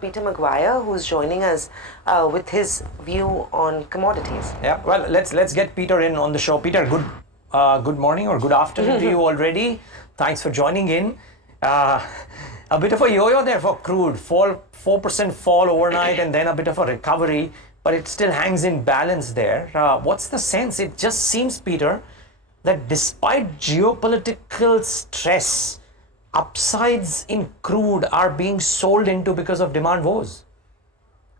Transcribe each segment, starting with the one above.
Peter McGuire, who's joining us with his view on commodities. Yeah, well, let's get Peter in on the show. Peter, good morning or good afternoon to you already. Thanks for joining in. A bit of a yo-yo there for crude. 4% fall overnight and then a bit of a recovery, but it still hangs in balance there. What's the sense? It just seems, Peter, that despite geopolitical stress, upsides in crude are being sold into because of demand woes.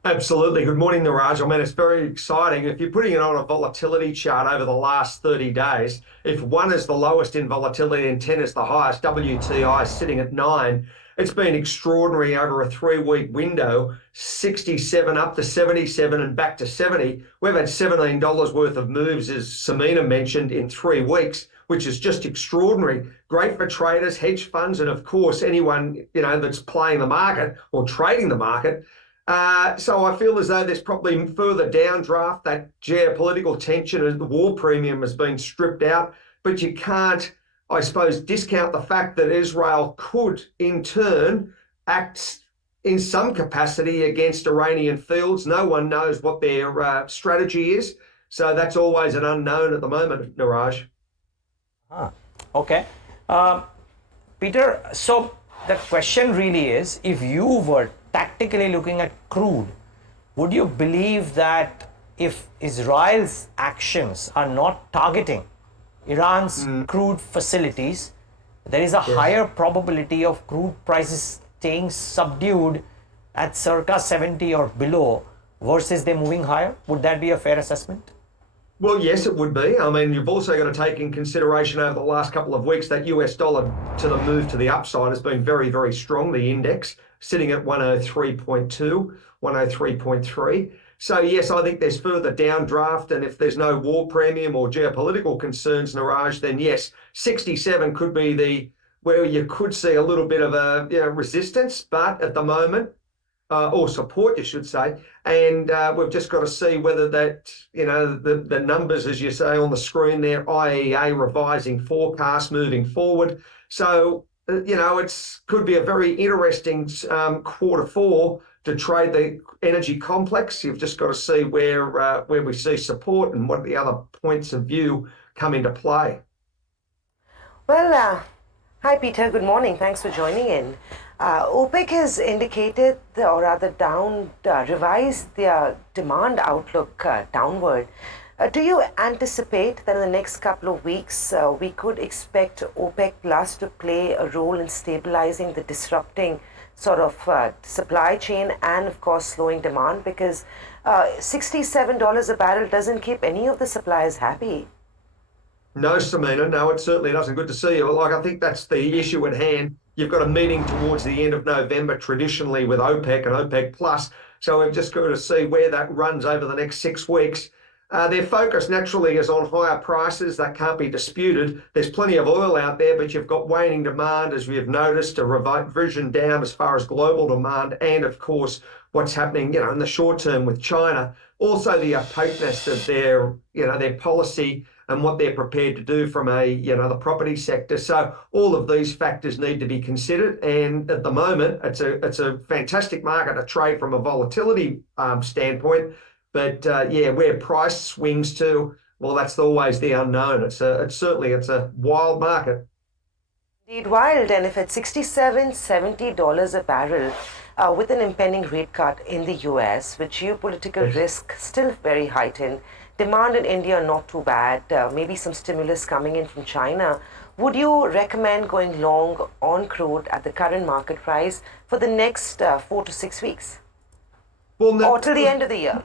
Absolutely. Good morning, Niraj. I mean, it's very exciting. If you're putting it on a volatility chart over the last 30 days, if 1 is the lowest in volatility and 10 is the highest, WTI is sitting at 9. It's been extraordinary over a 3-week window, 67 up to 77 and back to 70. We've had $17 worth of moves, as Samina mentioned, in 3 weeks, which is just extraordinary. Great for traders, hedge funds, and of course, anyone that's playing the market or trading the market. So I feel as though there's probably further downdraft. That geopolitical tension and the war premium has been stripped out, but you can't, I suppose, discount the fact that Israel could, in turn, act in some capacity against Iranian fields. No one knows what their strategy is, so that's always an unknown at the moment, Niraj. Okay. Peter, so the question really is, if you were tactically looking at crude, would you believe that if Israel's actions are not targeting Iran's crude facilities, there is a higher probability of crude prices staying subdued at circa 70 or below versus they moving higher? Would that be a fair assessment? Well, yes, it would be. I mean, you've also got to take in consideration over the last couple of weeks that US dollar to the move to the upside has been very, very strong. The index sitting at 103.2, 103.3. So, yes, I think there's further downdraft. And if there's no war premium or geopolitical concerns, Niraj, then yes, 67 could be where you could see a little bit of a resistance. But at the moment, or support, you should say. And we've just got to see whether that, the numbers, as you say on the screen there, IEA revising forecast moving forward. So, it's could be a very interesting Q4 to trade the energy complex. You've just got to see where we see support and what the other points of view come into play. Well, hi Peter, good morning. Thanks for joining in. OPEC has indicated, or rather revised their demand outlook downward. Do you anticipate that in the next couple of weeks we could expect OPEC Plus to play a role in stabilizing the disrupting sort of supply chain and of course slowing demand, because $67 a barrel doesn't keep any of the suppliers happy? No, Samina, no, it certainly doesn't. Good to see you. I think that's the issue at hand. You've got a meeting towards the end of November, traditionally with OPEC and OPEC Plus. So we've just got to see where that runs over the next 6 weeks. Their focus naturally is on higher prices. That can't be disputed. There's plenty of oil out there, but you've got waning demand, as we have noticed, a revision down as far as global demand, and of course, what's happening, in the short term with China. Also, the opaqueness of their policy and what they're prepared to do from the property sector. So all of these factors need to be considered. And at the moment, it's a fantastic market to trade from a volatility standpoint. But where price swings to, well, that's always the unknown. It's a wild market. Indeed, wild. And if at $67, $70 a barrel, with an impending rate cut in the US, with geopolitical risk still very heightened, demand in India not too bad, maybe some stimulus coming in from China, would you recommend going long on crude at the current market price for the next 4 to 6 weeks? Well, or till the end of the year?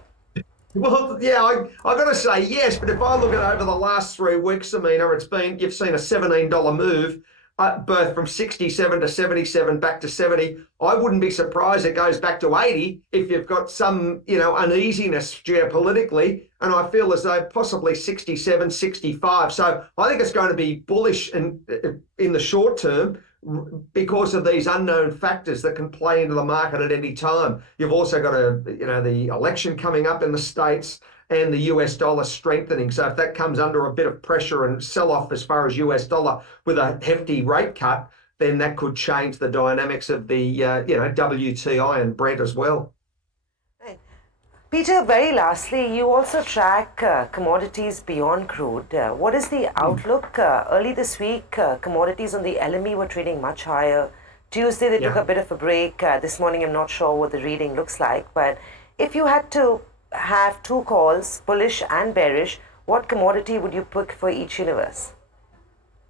Well, yeah, I've got to say yes, but if I look at over the last 3 weeks, Samina, you've seen a $17 move, both from 67 to 77 back to 70. I wouldn't be surprised it goes back to 80 if you've got some, uneasiness geopolitically. And I feel as though possibly 67, 65. So I think it's going to be bullish in the short term because of these unknown factors that can play into the market at any time. You've also got the election coming up in the States and the US dollar strengthening. So if that comes under a bit of pressure and sell off as far as US dollar with a hefty rate cut, then that could change the dynamics of the WTI and Brent as well. Peter, very lastly, you also track commodities beyond crude. What is the outlook? Early this week, commodities on the LME were trading much higher. Tuesday, they took a bit of a break. This morning, I'm not sure what the reading looks like. But if you had to have two calls, bullish and bearish, what commodity would you pick for each universe?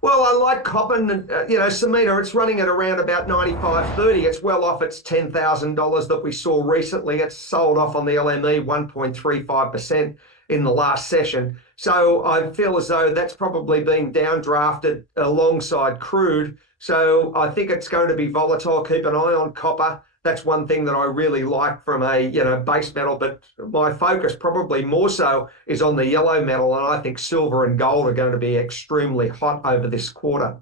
Well, I like copper, and Samina, it's running at around about 95.30. It's well off its $10,000 that we saw recently. It's sold off on the LME 1.35% in the last session. So I feel as though that's probably been downdrafted alongside crude. So I think it's going to be volatile. Keep an eye on copper. That's one thing that I really like from a base metal, but my focus probably more so is on the yellow metal, and I think silver and gold are going to be extremely hot over this quarter.